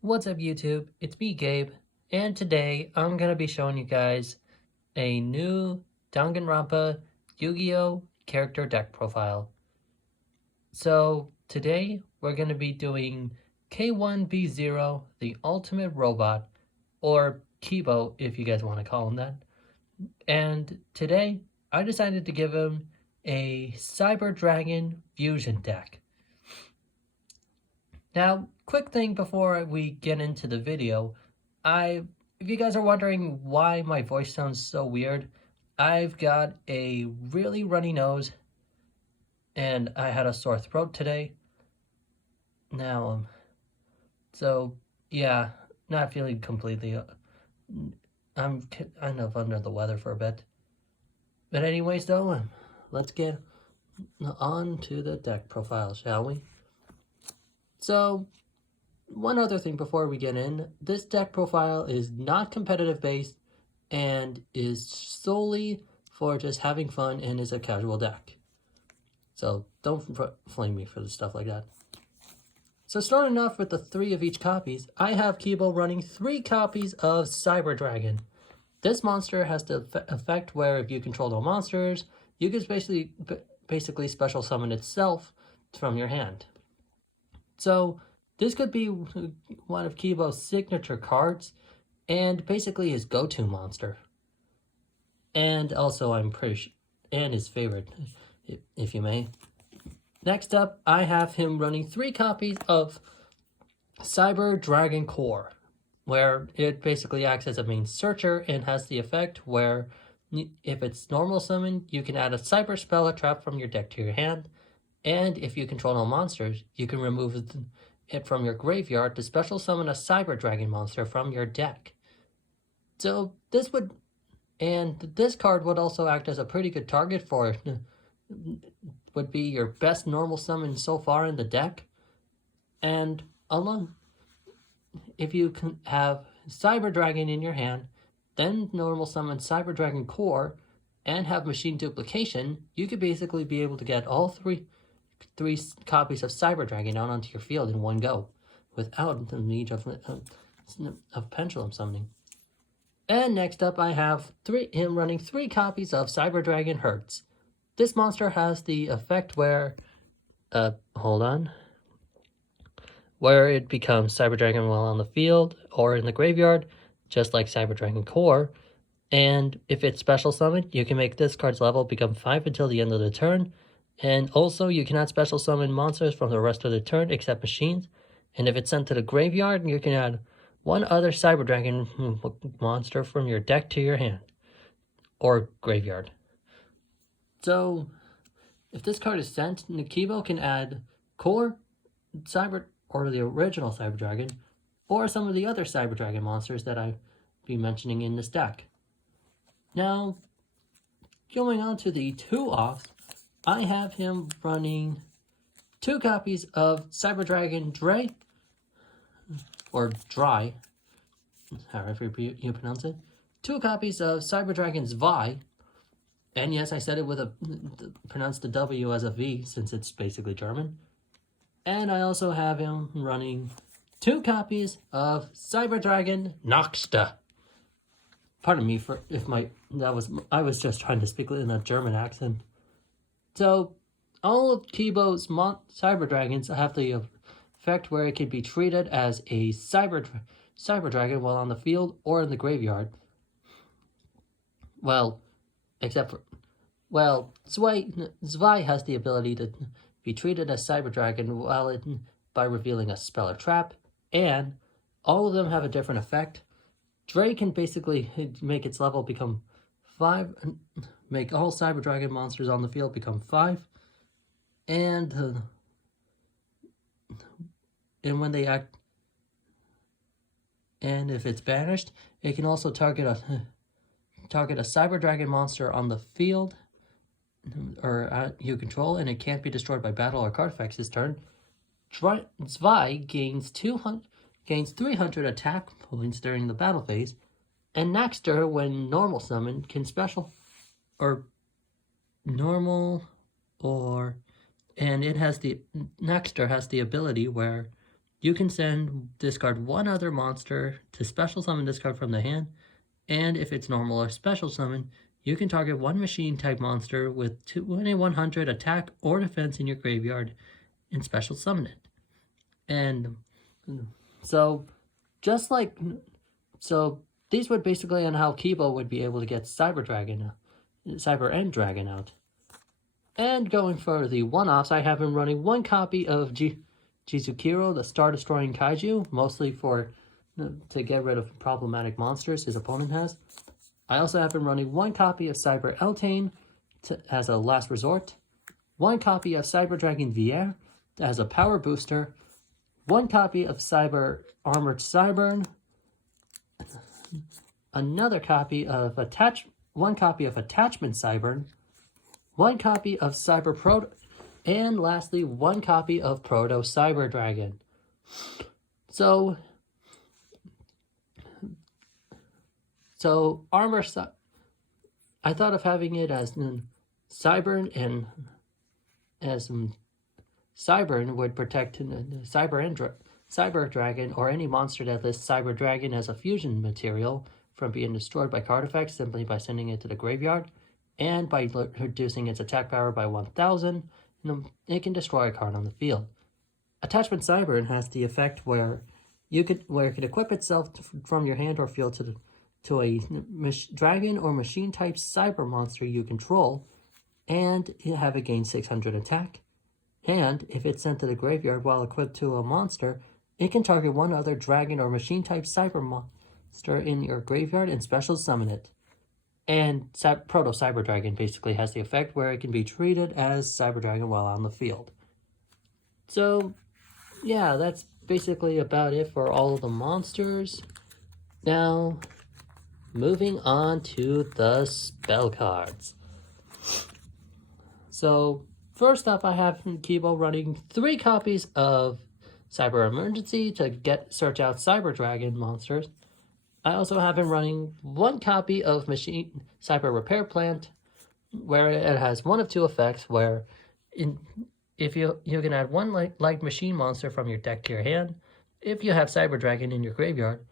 What's up YouTube? It's me, Gabe, and today I'm going to be showing you guys a new Danganronpa Yu-Gi-Oh! Character deck profile. So today we're going to be doing K1-B0, the ultimate robot, or Kibo if you guys want to call him that. And today I decided to give him a Cyber Dragon fusion deck. Now, quick thing before we get into the video, if you guys are wondering why my voice sounds so weird, I've got a really runny nose and I had a sore throat today. Now, so yeah, not feeling completely, I'm kind of under the weather for a bit. But anyways though, let's get on to the deck profile, shall we? So, one other thing before we get in, this deck profile is not competitive based and is solely for just having fun and is a casual deck. So don't flame me for the stuff like that. So starting off with the 3 of each copies, I have Kibo running 3 copies of Cyber Dragon. This monster has the effect where if you control no monsters, you can basically special summon itself from your hand. So this could be one of Kibo's signature cards and basically his go-to monster. And also I'm pretty sure, and his favorite, if you may. Next up, I have him running 3 copies of Cyber Dragon Core, where it basically acts as a main searcher and has the effect where if it's normal summon, you can add a cyber spell or trap from your deck to your hand. And if you control no monsters, you can remove it from your graveyard to special summon a Cyber Dragon monster from your deck. So this card would also act as a pretty good target for would be your best normal summon so far in the deck. And if you can have Cyber Dragon in your hand, then normal summon Cyber Dragon Core and have machine duplication, you could basically be able to get all three copies of Cyber Dragon out onto your field in one go without the need of pendulum summoning. And next up I have him running 3 copies of Cyber Dragon Hertz. This monster has the effect where where it becomes Cyber Dragon while on the field or in the graveyard, just like Cyber Dragon Core. And if it's special summoned, you can make this card's level become 5 until the end of the turn. And also, you cannot special summon monsters from the rest of the turn except machines. And if it's sent to the graveyard, you can add 1 other Cyber Dragon monster from your deck to your hand or graveyard. So, if this card is sent, Kibo can add Core, Cyber, or the original Cyber Dragon, or some of the other Cyber Dragon monsters that I'll be mentioning in this deck. Now, going on to the 2-offs, I have him running 2 copies of Cyber Dragon Dre, or Dry, however you pronounce it. 2 copies of Cyber Dragon Zwei, and yes, I said it with pronounced the W as a V since it's basically German. And I also have him running 2 copies of Cyber Dragon Noxta. Pardon me for I was just trying to speak in a German accent. So, all of Kibo's Cyber Dragons have the effect where it can be treated as a Cyber Dragon while on the field or in the graveyard. Well, except for, Zwei has the ability to be treated as Cyber Dragon by revealing a spell or trap, and all of them have a different effect. Dre can basically make its level become 5, make all Cyber Dragon monsters on the field become 5, and when they act, and if it's banished, it can also target a Cyber Dragon monster on the field or you control, and it can't be destroyed by battle or card effects this turn. Zwei gains 300 attack points during the battle phase, and Naxter, when normal summoned, can special or normal or and it has Naxter has the ability where you can discard one other monster to special summon this card from the hand, and if it's normal or special summon, you can target one machine type monster with 2100 attack or defense in your graveyard and special summon it. And so these would basically on how Kibo would be able to get Cyber End Dragon out. And going for the one-offs, I have him running one copy of Jizukiro, the Star-Destroying Kaiju, mostly to get rid of problematic monsters his opponent has. I also have him running one copy of Cyber Eltane as a last resort, one copy of Cyber Dragon Vier as a power booster, one copy of Cyber Armored Cybern, another copy of one copy of Attachment Cybern, one copy of Cyber Proto, and lastly, one copy of Proto Cyber Dragon. So I thought of having it as Cybern, and as Cybern would protect Cyber Dragon or any monster that lists Cyber Dragon as a fusion material from being destroyed by card effects simply by sending it to the graveyard, and by reducing its attack power by 1000, it can destroy a card on the field. Attachment Cybern has the effect where it can equip itself from your hand or field to a dragon or machine type cyber monster you control, and have it gain 600 attack. And if it's sent to the graveyard while equipped to a monster, it can target one other dragon or machine type cyber monster in your graveyard and special summon it. And Proto Cyber Dragon basically has the effect where it can be treated as Cyber Dragon while on the field. So, yeah, that's basically about it for all of the monsters. Now, moving on to the spell cards. So, first up, I have Kibo running 3 copies of Cyber Emergency to search out Cyber Dragon monsters. I also have him running 1 copy of Machine Cyber Repair Plant, where it has one of 2 effects, where if you can add 1 light machine monster from your deck to your hand, if you have Cyber Dragon in your graveyard.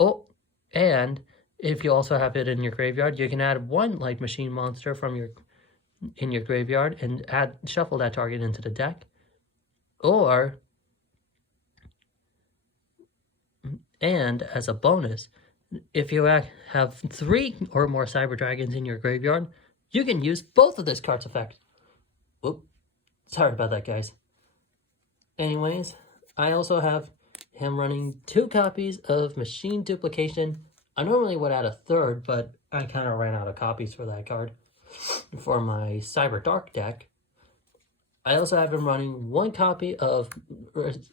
Oh, and if you also have it in your graveyard, you can add 1 light machine monster in your graveyard and shuffle that target into the deck. And as a bonus, if you have 3 or more Cyber Dragons in your graveyard, you can use both of this card's effects. Whoop. Sorry about that, guys. Anyways, I also have him running 2 copies of Machine Duplication. I normally would add a 3rd, but I kind of ran out of copies for that card for my Cyber Dark deck. I also have him running 1 copy of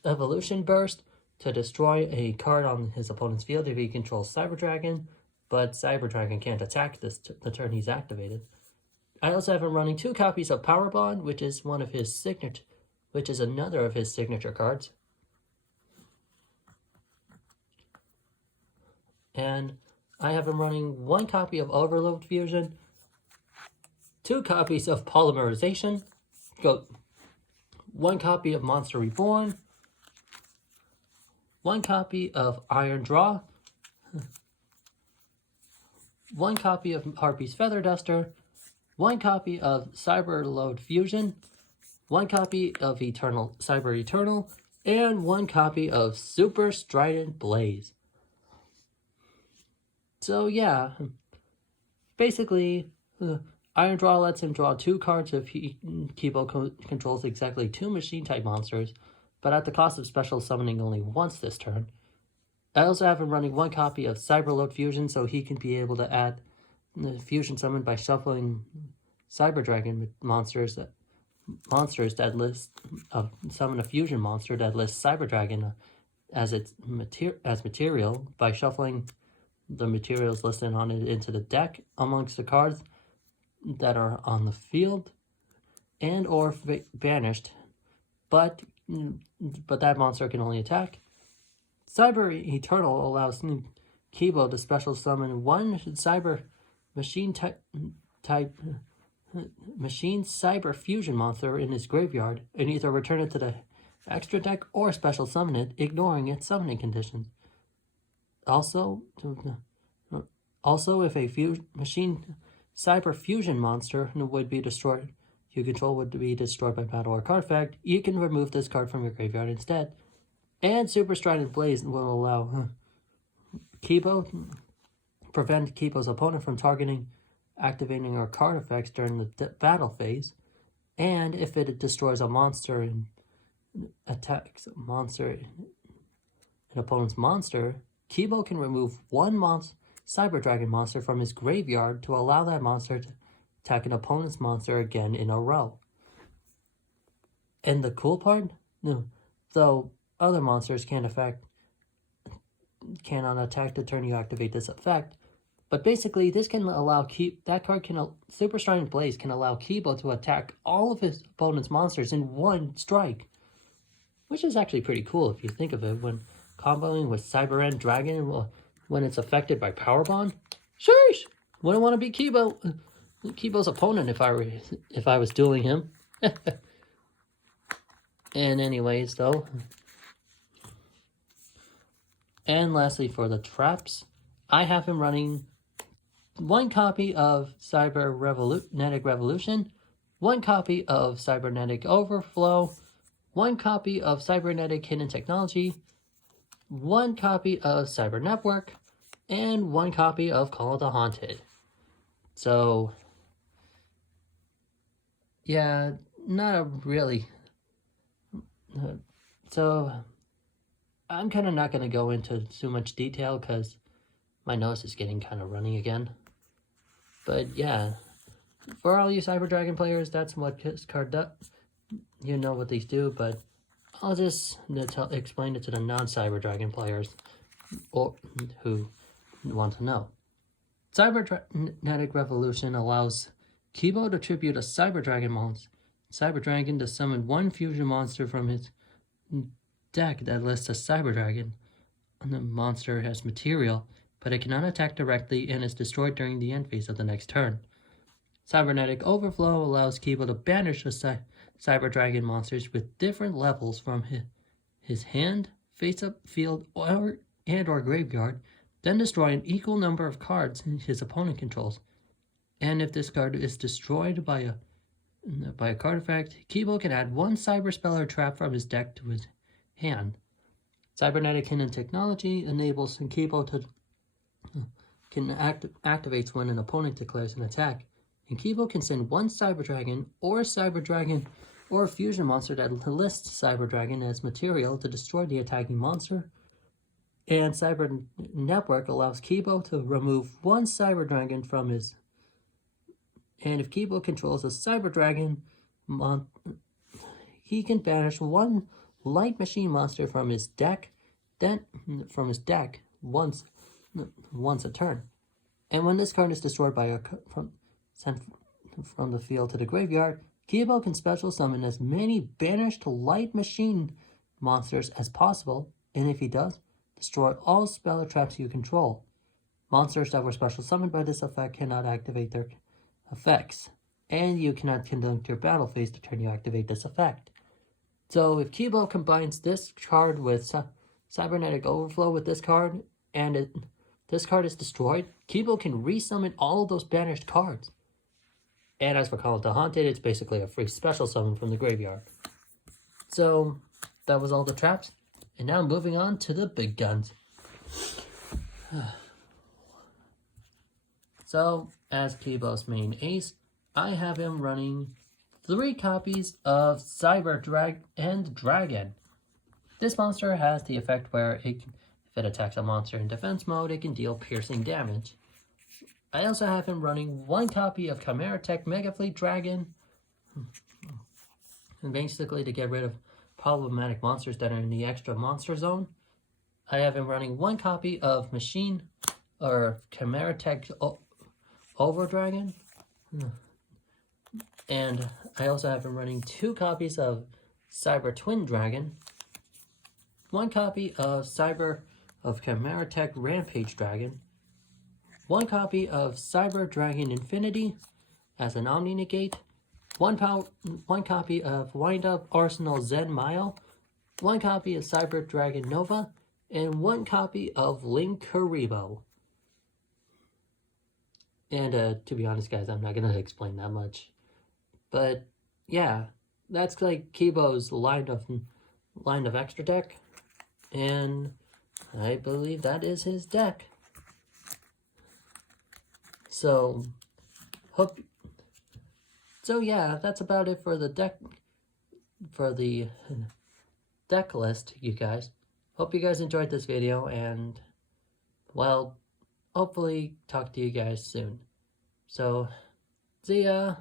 Evolution Burst to destroy a card on his opponent's field if he controls Cyber Dragon, but Cyber Dragon can't attack the turn he's activated. I also have him running 2 copies of Power Bond, which is another of his signature cards. And I have him running 1 copy of Overload Fusion, 2 copies of Polymerization, 1 copy of Monster Reborn, 1 copy of Iron Draw, 1 copy of Harpy's Feather Duster, 1 copy of Cyber Load Fusion, 1 copy of Cyber Eternal, and 1 copy of Super Strident Blaze. So yeah, basically, Iron Draw lets him draw 2 cards if Kibo controls exactly 2 machine-type monsters, but at the cost of special summoning only once this turn. I also have him running 1 copy of Cyberload Fusion, so he can be able to add the fusion summon by shuffling Cyber Dragon monsters that summon a fusion monster that lists Cyber Dragon as material by shuffling the materials listed on it into the deck amongst the cards that are on the field and or banished, but that monster can only attack. Cyber Eternal allows Kibo to special summon 1 Cyber Machine Cyber Fusion monster in his graveyard and either return it to the extra deck, or special summon it, ignoring its summoning conditions. Also, if a machine cyber fusion monster would be destroyed, you control would be destroyed by battle or card effect, you can remove this card from your graveyard instead. And Super Strident Blaze will allow prevent Kibo's opponent from targeting, activating, or card effects during the battle phase. And if it destroys a monster and attacks an opponent's monster, Kibo can remove one Cyber Dragon monster from his graveyard to allow that monster to attack an opponent's monster again in a row. And the cool part? No. Though other monsters cannot attack the turn you activate this effect, but basically this can allow Super Strident Blaze can allow Kibo to attack all of his opponent's monsters in one strike, which is actually pretty cool if you think of it. When comboing with Cyber End Dragon, when it's affected by Power Bond, sheesh! Wouldn't want to be Kibo's opponent if I was dueling him. And anyways, though. And lastly, for the traps, I have him running one copy of Cybernetic Revolution, one copy of Cybernetic Overflow, one copy of Cybernetic Hidden Technology, one copy of Cyber Network, and one copy of Call of the Haunted. So, yeah, not a really... So, I'm kind of not going to go into too much detail because my nose is getting kind of running again. But yeah, for all you Cyber Dragon players, that's what this card does. You know what these do, but I'll just explain it to the non-Cyber Dragon players who want to know. Cybernetic Revolution allows Kibo to tribute a Cyber Dragon to summon one fusion monster from his deck that lists a Cyber Dragon. The monster has material, but it cannot attack directly and is destroyed during the end phase of the next turn. Cybernetic Overflow allows Kibo to banish the Cyber Dragon monsters with different levels from his hand, face-up, field, or graveyard, then destroy an equal number of cards his opponent controls. And if this card is destroyed by a card effect, Kibo can add one Cyber Spell or Trap from his deck to his hand. Cybernetic Hidden Technology enables Kibo to activates when an opponent declares an attack, and Kibo can send one Cyber Dragon or a fusion monster that lists Cyber Dragon as material to destroy the attacking monster. And Cyber Network allows Kibo to remove one Cyber Dragon from his... And if Kibo controls a Cyber Dragon, he can banish one Light Machine monster from his deck, once a turn. And when this card is destroyed sent from the field to the graveyard, Kibo can special summon as many banished Light Machine monsters as possible, and if he does, destroy all spell or traps you control. Monsters that were special summoned by this effect cannot activate their effects, and you cannot conduct your battle phase to turn you activate this effect. So if Kibo combines this card with Cybernetic Overflow with this card, and this card is destroyed, Kibo can resummon all of those banished cards. And as for Call of the Haunted, it's basically a free special summon from the graveyard. So that was all the traps, and now moving on to the big guns. So, as Kibo's main ace, I have him running 3 copies of Cyber Dragon. This monster has the effect where if it attacks a monster in defense mode, it can deal piercing damage. I also have him running 1 copy of Chimera Tech Mega Fleet Dragon, and basically to get rid of problematic monsters that are in the extra monster zone. I have him running 1 copy of Chimera Tech Over Dragon, and I also have him running 2 copies of Cyber Twin Dragon, 1 copy of Chimera Tech Rampage Dragon, 1 copy of Cyber Dragon Infinity as an Omni Negate, 1 copy of Wind Up Arsenal Zen Mile 1 copy of Cyber Dragon Nova, and 1 copy of Link Haribo. And to be honest, guys, I'm not gonna explain that much. But yeah, that's like Kibo's line of extra deck, and I believe that is his deck. So yeah, that's about it for the deck list, you guys. Hope you guys enjoyed this video, and well, hopefully talk to you guys soon. So see ya.